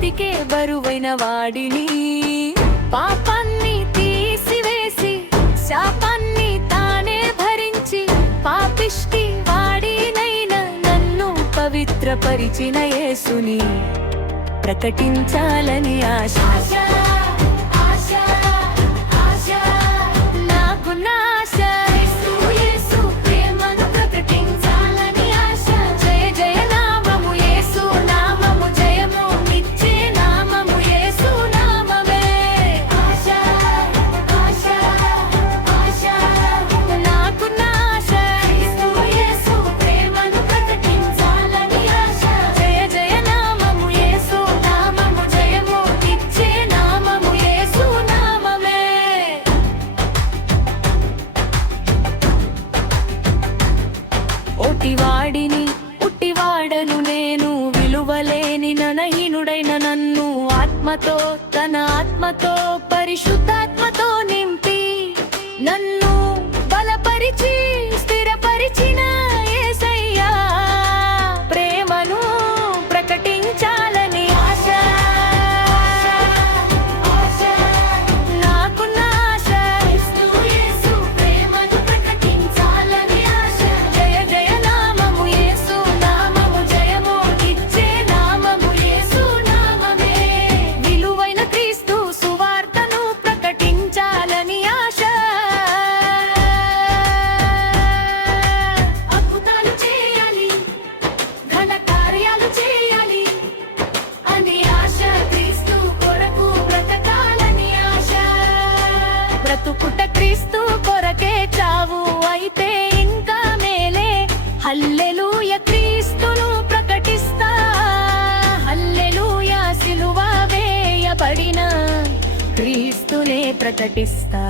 బ్రతికే బరువైన వాడిని, పాపాన్ని తీసివేసి శాపాన్ని తానే భరించి పాపిష్టి వాడినైన నన్ను పవిత్రపరిచిన యేసుని ప్రకటించాలని ఆశ. ఒట్టివాడిని ఉట్టివాడను నేను, విలువలేని ననహీనుడైన నన్ను ఆత్మతో తన ఆత్మతో పరిశుద్ధాత్మతో నింపి నన్ను బలపరిచి స్థిరపరిచిన యేసయ్యా ప్రేమను ప్రకటించాలని ఆశ. నాకున్న ఆశ యేసు ప్రేమను ప్రకటించాలని ఆశ. జయ జయ నామము యేసు నామము, జయము ఇచ్చే నామము యేసు నామమే. విలువైన క్రీస్తు సువార్తను ప్రకటించాలని ఆశ. అద్భుతాలు చేయాలి, ఘన కార్యాలు చేయాలి అని ఆశ. క్రీస్తు కొరకు బ్రతకాలని ఆశ. బ్రతుకుట క్రీస్తు కొరకే, చావు అయితే ఇంకా మేలే. హల్లెలూయా క్రీస్తును ప్రకటిస్తా, హల్లెలూయా సిలువ వేయబడిన క్రీస్తునే ప్రకటిస్తా.